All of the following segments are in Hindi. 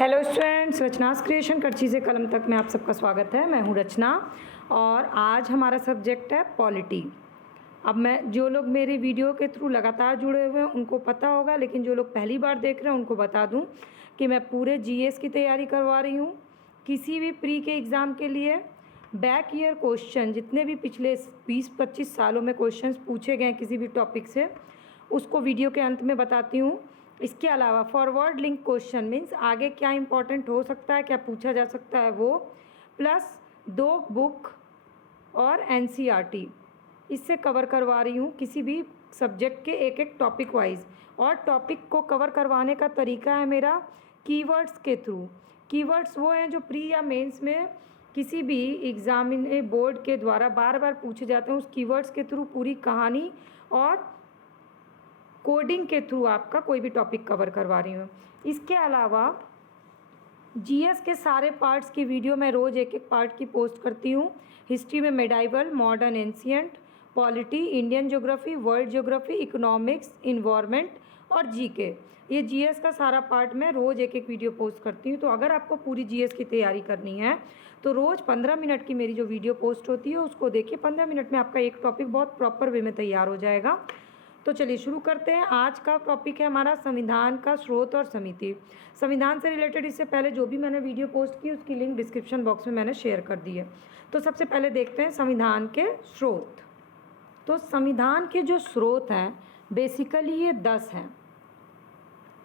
हेलो स्टूडेंट्स, रचनास क्रिएशन करची से कलम तक में आप सबका स्वागत है। मैं हूं रचना और आज हमारा सब्जेक्ट है पॉलिटी। अब मैं जो लोग मेरे वीडियो के थ्रू लगातार जुड़े हुए हैं उनको पता होगा, लेकिन जो लोग पहली बार देख रहे हैं उनको बता दूं कि मैं पूरे जीएस की तैयारी करवा रही हूं। किसी भी प्री के एग्ज़ाम के लिए बैक ईयर क्वेश्चन, जितने भी पिछले 20-25 सालों में क्वेश्चंस पूछे गए किसी भी टॉपिक से, उसको वीडियो के अंत में बताती हूँ। इसके अलावा फॉरवर्ड लिंक क्वेश्चन मीन्स आगे क्या इंपॉर्टेंट हो सकता है, क्या पूछा जा सकता है वो, प्लस 2 बुक और एनसीईआरटी इससे कवर करवा रही हूँ किसी भी सब्जेक्ट के एक टॉपिक वाइज। और टॉपिक को कवर करवाने का तरीका है मेरा कीवर्ड्स के थ्रू। कीवर्ड्स वो हैं जो प्री या मेंस में किसी भी एग्जामिने बोर्ड के द्वारा बार बार पूछे जाते हैं। उस कीवर्ड्स के थ्रू पूरी कहानी और कोडिंग के थ्रू आपका कोई भी टॉपिक कवर करवा रही हूँ। इसके अलावा जीएस के सारे पार्ट्स की वीडियो मैं रोज़ एक पार्ट की पोस्ट करती हूँ। हिस्ट्री में medieval, modern, ancient, polity, Indian geography, world geography, economics, environment और जीके, ये जीएस का सारा पार्ट मैं रोज़ एक वीडियो पोस्ट करती हूँ। तो अगर आपको पूरी जीएस की तैयारी करनी है तो रोज़ 15 मिनट की मेरी जो वीडियो पोस्ट होती है उसको देखिए। 15 मिनट में आपका एक टॉपिक बहुत प्रॉपर वे में तैयार हो जाएगा। तो चलिए शुरू करते हैं। आज का टॉपिक है हमारा संविधान का स्रोत और समिति। संविधान से रिलेटेड इससे पहले जो भी मैंने वीडियो पोस्ट की उसकी लिंक डिस्क्रिप्शन बॉक्स में मैंने शेयर कर दी है। तो सबसे पहले देखते हैं संविधान के स्रोत। तो संविधान के जो स्रोत हैं बेसिकली ये 10 हैं।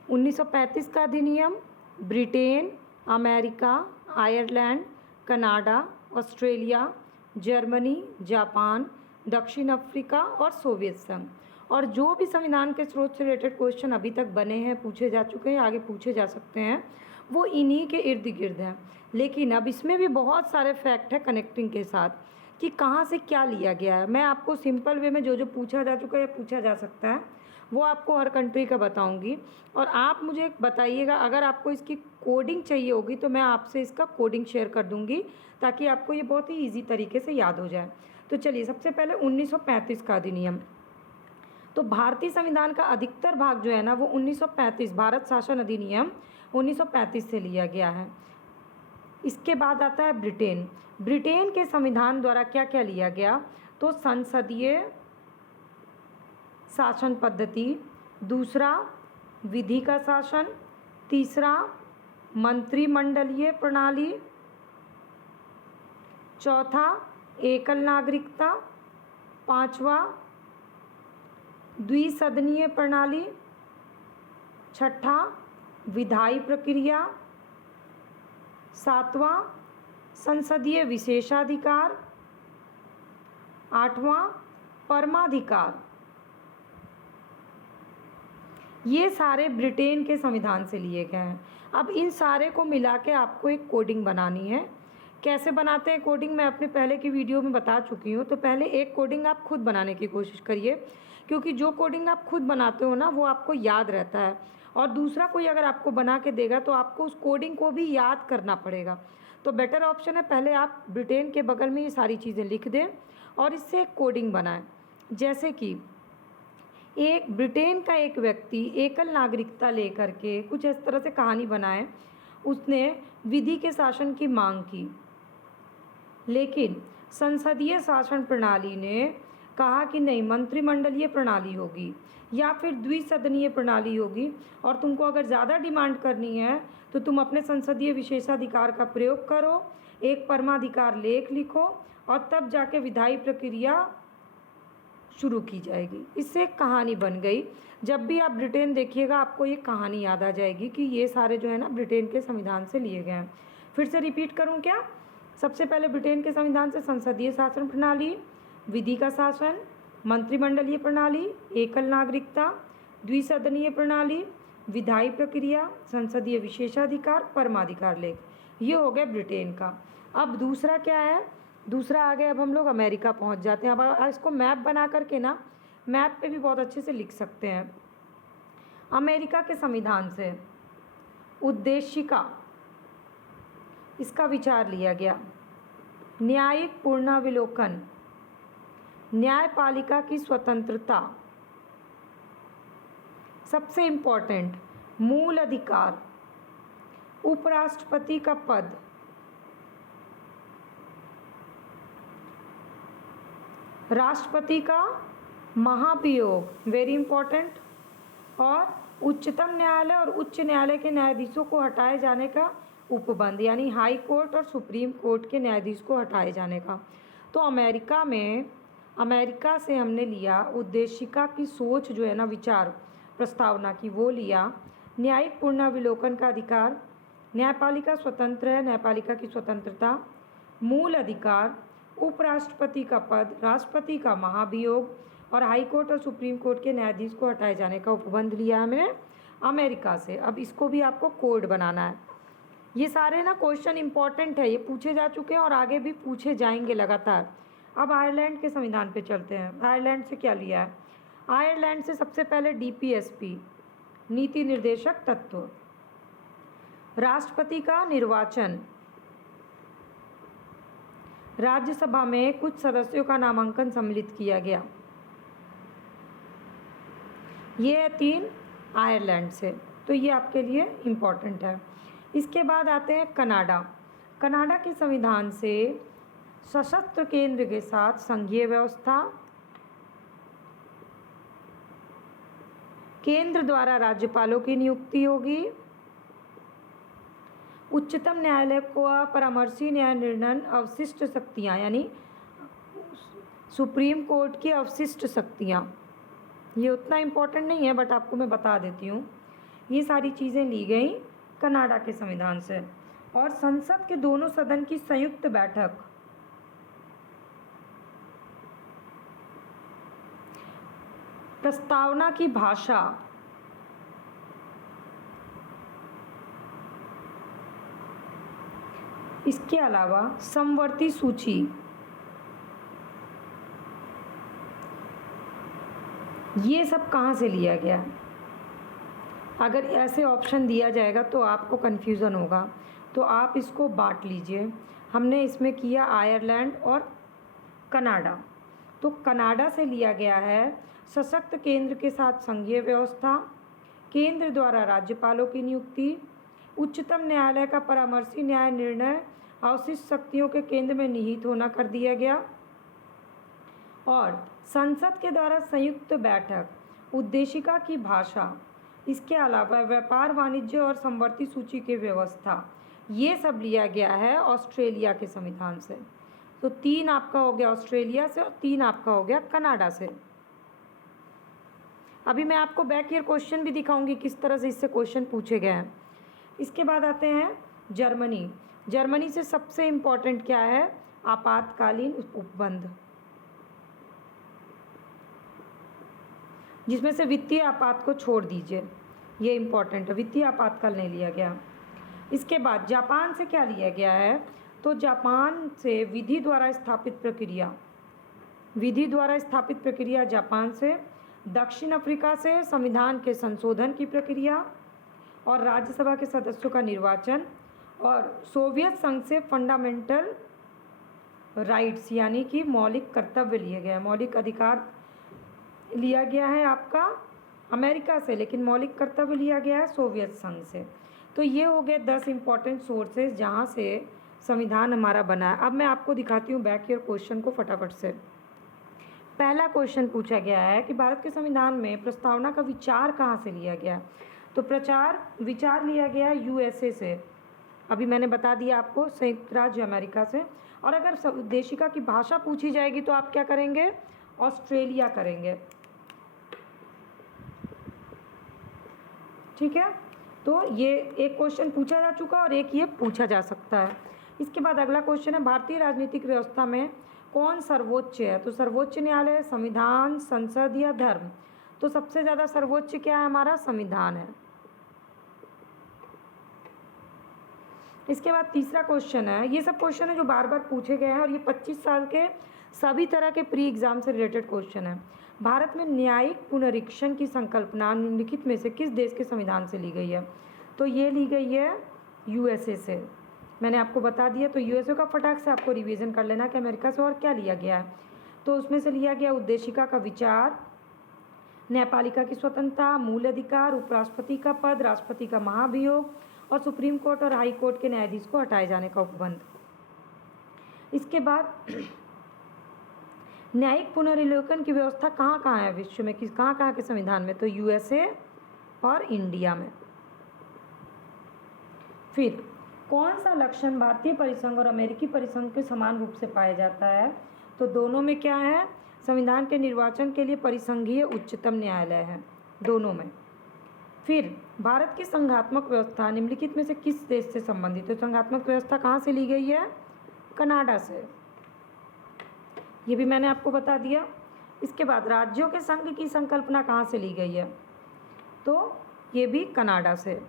1935 का अधिनियम, Britain, America, Ireland, Canada, Australia, Germany, Japan, दक्षिण अफ्रीका और सोवियत संघ। और जो भी संविधान के स्रोत से रिलेटेड क्वेश्चन अभी तक बने हैं, पूछे जा चुके हैं, आगे पूछे जा सकते हैं, वो इन्हीं के इर्द गिर्द हैं। लेकिन अब इसमें भी बहुत सारे फैक्ट है कनेक्टिंग के साथ कि कहाँ से क्या लिया गया है। मैं आपको सिंपल वे में जो जो पूछा जा चुका है या पूछा जा सकता है वो आपको हर कंट्री का बताऊंगी। और आप मुझे बताइएगा, अगर आपको इसकी कोडिंग चाहिए होगी तो मैं आपसे इसका कोडिंग शेयर कर दूंगी ताकि आपको ये बहुत ही ईजी तरीके से याद हो जाए। तो चलिए सबसे पहले 1935 का अधिनियम। तो भारतीय संविधान का अधिकतर भाग जो है ना वो 1935 भारत शासन अधिनियम 1935 से लिया गया है। इसके बाद आता है ब्रिटेन। ब्रिटेन के संविधान द्वारा क्या क्या लिया गया, तो संसदीय शासन पद्धति, दूसरा विधि का शासन, तीसरा मंत्रिमंडलीय प्रणाली, चौथा एकल नागरिकता, पांचवा द्विसदनीय प्रणाली, छठा विधायी प्रक्रिया, सातवां संसदीय विशेषाधिकार, आठवां परमाधिकार। ये सारे ब्रिटेन के संविधान से लिए गए हैं। अब इन सारे को मिला के आपको एक कोडिंग बनानी है। कैसे बनाते हैं कोडिंग मैं अपने पहले की वीडियो में बता चुकी हूँ। तो पहले एक कोडिंग आप खुद बनाने की कोशिश करिए, क्योंकि जो कोडिंग आप खुद बनाते हो ना वो आपको याद रहता है, और दूसरा कोई अगर आपको बना के देगा तो आपको उस कोडिंग को भी याद करना पड़ेगा। तो बेटर ऑप्शन है पहले आप ब्रिटेन के बगल में ये सारी चीज़ें लिख दें और इससे एक कोडिंग बनाएं। जैसे कि एक ब्रिटेन का एक व्यक्ति एकल नागरिकता लेकर के कुछ इस तरह से कहानी बनाए। उसने विधि के शासन की मांग की, लेकिन संसदीय शासन प्रणाली ने कहा कि नहीं, मंत्रिमंडलीय प्रणाली होगी या फिर द्विसदनीय प्रणाली होगी, और तुमको अगर ज़्यादा डिमांड करनी है तो तुम अपने संसदीय विशेषाधिकार का प्रयोग करो, एक परमाधिकार लेख लिखो और तब जाके विधायी प्रक्रिया शुरू की जाएगी। इससे एक कहानी बन गई। जब भी आप ब्रिटेन देखिएगा आपको ये कहानी याद आ जाएगी कि ये सारे जो है ना ब्रिटेन के संविधान से लिए गए हैं। फिर से रिपीट करूँ क्या? सबसे पहले ब्रिटेन के संविधान से संसदीय शासन प्रणाली, विधि का शासन, मंत्रिमंडलीय प्रणाली, एकल नागरिकता, द्विसदनीय प्रणाली, विधायी प्रक्रिया, संसदीय विशेषाधिकार, परमाधिकार लेख, ये हो गया ब्रिटेन का। अब दूसरा क्या है? दूसरा आ गया, अब हम लोग अमेरिका पहुंच जाते हैं। अब इसको मैप बना करके ना मैप पे भी बहुत अच्छे से लिख सकते हैं। अमेरिका के संविधान से उद्देशिका, इसका विचार लिया गया। न्यायिक पुनरावलोकन, न्यायपालिका की स्वतंत्रता, सबसे इम्पॉर्टेंट मूल अधिकार, उपराष्ट्रपति का पद, राष्ट्रपति का महाभियोग, वेरी इंपॉर्टेंट, और उच्चतम न्यायालय और उच्च न्यायालय के न्यायाधीशों को हटाए जाने का उपबंध, यानी हाई कोर्ट और सुप्रीम कोर्ट के न्यायाधीश को हटाए जाने का। तो अमेरिका से हमने लिया उद्देशिका की सोच जो है ना, विचार प्रस्तावना की, वो लिया। न्यायिक पुनर्विलोकन का अधिकार, न्यायपालिका स्वतंत्र है, न्यायपालिका की स्वतंत्रता, मूल अधिकार, उपराष्ट्रपति का पद, राष्ट्रपति का महाभियोग और हाई कोर्ट और सुप्रीम कोर्ट के न्यायाधीश को हटाए जाने का उपबंध लिया हमने अमेरिका से। अब इसको भी आपको कोड बनाना है। ये सारे ना क्वेश्चन इंपॉर्टेंट है, ये पूछे जा चुके हैं और आगे भी पूछे जाएंगे लगातार। अब आयरलैंड के संविधान पे चलते हैं। आयरलैंड से क्या लिया है? आयरलैंड से सबसे पहले DPSP, नीति निर्देशक तत्व, राष्ट्रपति का निर्वाचन, राज्यसभा में कुछ सदस्यों का नामांकन सम्मिलित किया गया। ये है 3 आयरलैंड से, तो ये आपके लिए इम्पॉर्टेंट है। इसके बाद आते हैं कनाडा। कनाडा के संविधान से सशस्त्र केंद्र के साथ संघीय व्यवस्था, केंद्र द्वारा राज्यपालों की नियुक्ति होगी, उच्चतम न्यायालय को परामर्शी न्याय निर्णय, अवशिष्ट शक्तियाँ, यानी सुप्रीम कोर्ट की अवशिष्ट शक्तियाँ, ये उतना इम्पोर्टेंट नहीं है बट आपको मैं बता देती हूँ। ये सारी चीज़ें ली गई कनाडा के संविधान से। और संसद के दोनों सदन की संयुक्त बैठक, प्रस्तावना की भाषा, इसके अलावा समवर्ती सूची, ये सब कहाँ से लिया गया? अगर ऐसे ऑप्शन दिया जाएगा तो आपको कन्फ्यूज़न होगा, तो आप इसको बांट लीजिए। हमने इसमें किया आयरलैंड और कनाडा। तो कनाडा से लिया गया है सशक्त केंद्र के साथ संघीय व्यवस्था, केंद्र द्वारा राज्यपालों की नियुक्ति, उच्चतम न्यायालय का परामर्शी न्याय निर्णय अवशिष्ट शक्तियों के केंद्र में निहित होना कर दिया गया, और संसद के द्वारा संयुक्त बैठक, उद्देशिका की भाषा, इसके अलावा व्यापार वाणिज्य और समवर्ती सूची की व्यवस्था, ये सब लिया गया है ऑस्ट्रेलिया के संविधान से। तो 3 आपका हो गया ऑस्ट्रेलिया से और 3 आपका हो गया कनाडा से। अभी मैं आपको बैक ईयर क्वेश्चन भी दिखाऊंगी किस तरह से इससे क्वेश्चन पूछे गए हैं। इसके बाद आते हैं जर्मनी। जर्मनी से सबसे इम्पॉर्टेंट क्या है? आपातकालीन उपबंध, जिसमें से वित्तीय आपात को छोड़ दीजिए, ये इम्पॉर्टेंट है, वित्तीय आपातकाल नहीं लिया गया। इसके बाद जापान से क्या लिया गया है? तो जापान से विधि द्वारा स्थापित प्रक्रिया, विधि द्वारा स्थापित प्रक्रिया जापान से। दक्षिण अफ्रीका से संविधान के संशोधन की प्रक्रिया और राज्यसभा के सदस्यों का निर्वाचन, और सोवियत संघ से फंडामेंटल राइट्स यानी कि मौलिक कर्तव्य लिए गए, मौलिक अधिकार लिया गया है आपका अमेरिका से, लेकिन मौलिक कर्तव्य लिया गया है सोवियत संघ से। तो ये हो गए 10 इम्पॉर्टेंट सोर्सेज जहाँ से संविधान हमारा बना है। अब मैं आपको दिखाती हूँ बैक ईयर क्वेश्चन को फटाफट से। पहला क्वेश्चन पूछा गया है कि भारत के संविधान में प्रस्तावना का विचार कहाँ से लिया गया? तो विचार लिया गया USA से, अभी मैंने बता दिया आपको, संयुक्त राज्य अमेरिका से। और अगर उद्देशिका की भाषा पूछी जाएगी तो आप क्या करेंगे? ऑस्ट्रेलिया करेंगे, ठीक है। तो ये एक क्वेश्चन पूछा जा चुका और एक ये पूछा जा सकता है। इसके बाद अगला क्वेश्चन है भारतीय राजनीतिक व्यवस्था में कौन सर्वोच्च है? तो सर्वोच्च न्यायालय, संविधान, संसद या धर्म? तो सबसे ज़्यादा सर्वोच्च क्या है? हमारा संविधान है। इसके बाद तीसरा क्वेश्चन है, ये सब क्वेश्चन है जो बार बार पूछे गए हैं और ये 25 साल के सभी तरह के प्री एग्जाम से रिलेटेड क्वेश्चन है। भारत में न्यायिक पुनरीक्षण की संकल्पना निम्नलिखित में से किस देश के संविधान से ली गई है? तो ये ली गई है USA से, मैंने आपको बता दिया। तो USA का फटाक से आपको रिवीजन कर लेना कि अमेरिका से और क्या लिया गया है। तो उसमें से लिया गया उद्देशिका का विचार, न्यायपालिका की स्वतंत्रता, मूल अधिकार, उपराष्ट्रपति का पद, राष्ट्रपति का महाभियोग और सुप्रीम कोर्ट और हाई कोर्ट के न्यायाधीश को हटाए जाने का उपबंध। इसके बाद न्यायिक पुनर्विलोकन की व्यवस्था कहाँ कहाँ है विश्व में, किस कहाँ कहाँ के संविधान में, तो यूएसए और इंडिया में। फिर कौन सा लक्षण भारतीय परिसंघ और अमेरिकी परिसंघ के समान रूप से पाया जाता है, तो दोनों में क्या है, संविधान के निर्वाचन के लिए परिसंघीय उच्चतम न्यायालय है दोनों में। फिर भारत की संघात्मक व्यवस्था निम्नलिखित में से किस देश से संबंधित है, तो संघात्मक व्यवस्था कहाँ से ली गई है, कनाडा से, ये भी मैंने आपको बता दिया। इसके बाद राज्यों के संघ की संकल्पना कहाँ से ली गई है, तो ये भी कनाडा से।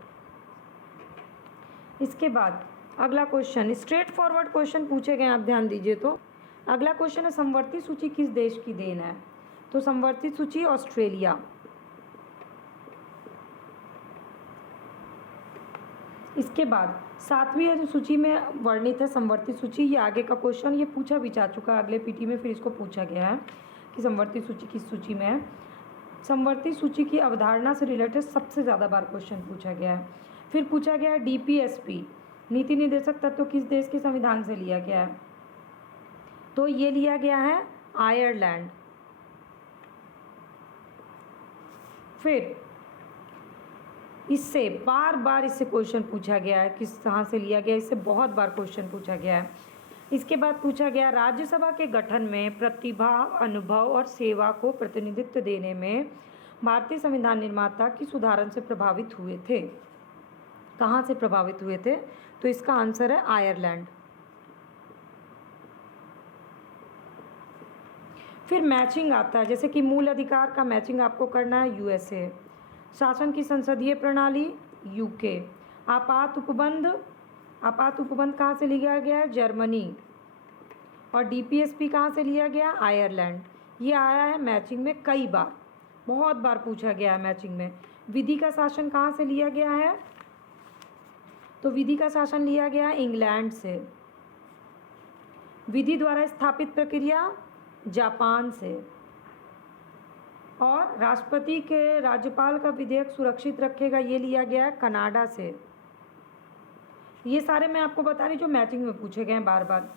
इसके बाद अगला क्वेश्चन, स्ट्रेट फॉरवर्ड क्वेश्चन पूछे गए, आप ध्यान दीजिए। तो अगला क्वेश्चन है समवर्ती सूची किस देश की देन है, तो समवर्ती सूची ऑस्ट्रेलिया। इसके बाद 7वीं अनुसूची में वर्णित है समवर्ती सूची, ये आगे का क्वेश्चन, ये पूछा भी जा चुका है अगले पीटी में, फिर इसको पूछा गया है कि समवर्ती सूची किस सूची में है। समवर्ती सूची की अवधारणा से रिलेटेड सबसे ज़्यादा बार क्वेश्चन पूछा गया है। फिर पूछा गया है डीपीएसपी नीति निर्देशक तत्व किस देश के संविधान से लिया गया है, तो ये लिया गया है आयरलैंड। फिर इससे बार बार इससे क्वेश्चन पूछा गया है, किस कहाँ से लिया गया, इससे बहुत बार क्वेश्चन पूछा गया है। इसके बाद पूछा गया राज्यसभा के गठन में प्रतिभा, अनुभव और सेवा को प्रतिनिधित्व देने में भारतीय संविधान निर्माता किस उदाहरण से प्रभावित हुए थे, कहाँ से प्रभावित हुए थे, तो इसका आंसर है आयरलैंड। फिर मैचिंग आता है, जैसे कि मूल अधिकार का मैचिंग आपको करना है यूएसए, शासन की संसदीय प्रणाली यूके, आपात उपबंध कहाँ से लिया गया है, जर्मनी, और डीपीएसपी कहाँ से लिया गया, आयरलैंड। ये आया है मैचिंग में कई बार, बहुत बार पूछा गया है मैचिंग में। विधि का शासन कहाँ से लिया गया है, तो विधि का शासन लिया गया है इंग्लैंड से। विधि द्वारा स्थापित प्रक्रिया जापान से, और राष्ट्रपति के राज्यपाल का विधेयक सुरक्षित रखेगा, ये लिया गया है कनाडा से। ये सारे मैं आपको बता रही जो मैचिंग में पूछे गए हैं बार बार।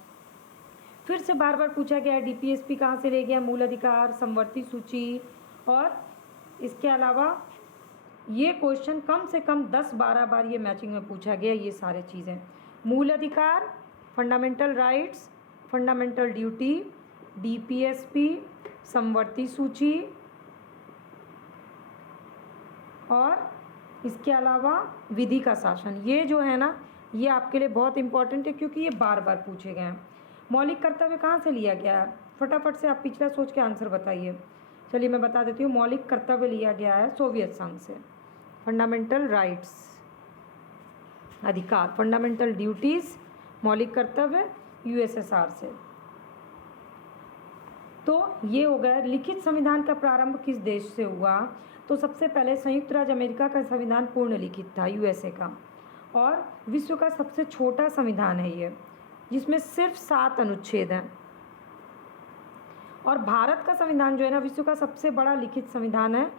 फिर से बार बार पूछा गया है डीपीएसपी कहाँ से ले गया, मूल अधिकार, समवर्ती सूची, और इसके अलावा ये क्वेश्चन कम से कम 10-12 बार ये मैचिंग में पूछा गया। ये सारे चीज़ें, मूल अधिकार, fundamental rights, fundamental duty, DPSP, समवर्ती सूची, और इसके अलावा विधि का शासन। ये जो है ना, ये आपके लिए बहुत इंपॉर्टेंट है क्योंकि ये बार बार पूछे गए हैं। मौलिक कर्तव्य कहाँ से लिया गया है, फटाफट से आप पिछला सोच के आंसर बताइए। चलिए मैं बता देती हूँ, मौलिक कर्तव्य लिया गया है सोवियत संघ से। फंडामेंटल राइट्स अधिकार, फंडामेंटल ड्यूटीज़, मौलिक कर्तव्य यूएसएसआर से। तो ये हो गया। लिखित संविधान का प्रारंभ किस देश से हुआ, तो सबसे पहले संयुक्त राज्य अमेरिका का संविधान पूर्ण लिखित था, यूएसए का, और विश्व का सबसे छोटा संविधान है ये, जिसमें सिर्फ 7 अनुच्छेद हैं। और भारत का संविधान जो है ना, विश्व का सबसे बड़ा लिखित संविधान है,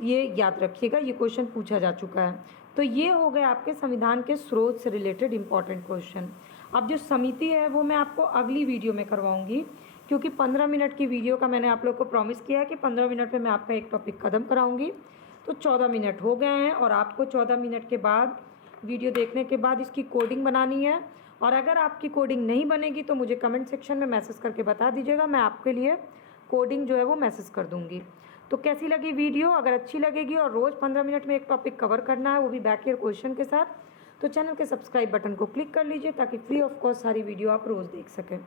ये याद रखिएगा, ये क्वेश्चन पूछा जा चुका है। तो ये हो गए आपके संविधान के स्रोत से रिलेटेड इंपॉर्टेंट क्वेश्चन। अब जो समिति है वो मैं आपको अगली वीडियो में करवाऊंगी, क्योंकि 15 मिनट की वीडियो का मैंने आप लोग को प्रॉमिस किया है कि 15 मिनट में मैं आपका एक टॉपिक ख़त्म कराऊंगी। तो 14 मिनट हो गए हैं, और आपको 14 मिनट के बाद वीडियो देखने के बाद इसकी कोडिंग बनानी है। और अगर आपकी कोडिंग नहीं बनेगी तो मुझे कमेंट सेक्शन में मैसेज करके बता दीजिएगा, मैं आपके लिए कोडिंग जो है वो मैसेज कर दूँगी। तो कैसी लगी वीडियो, अगर अच्छी लगेगी और रोज़ 15 मिनट में एक टॉपिक कवर करना है, वो भी बैक ईयर क्वेश्चन के साथ, तो चैनल के सब्सक्राइब बटन को क्लिक कर लीजिए ताकि फ्री ऑफ कॉस्ट सारी वीडियो आप रोज़ देख सकें।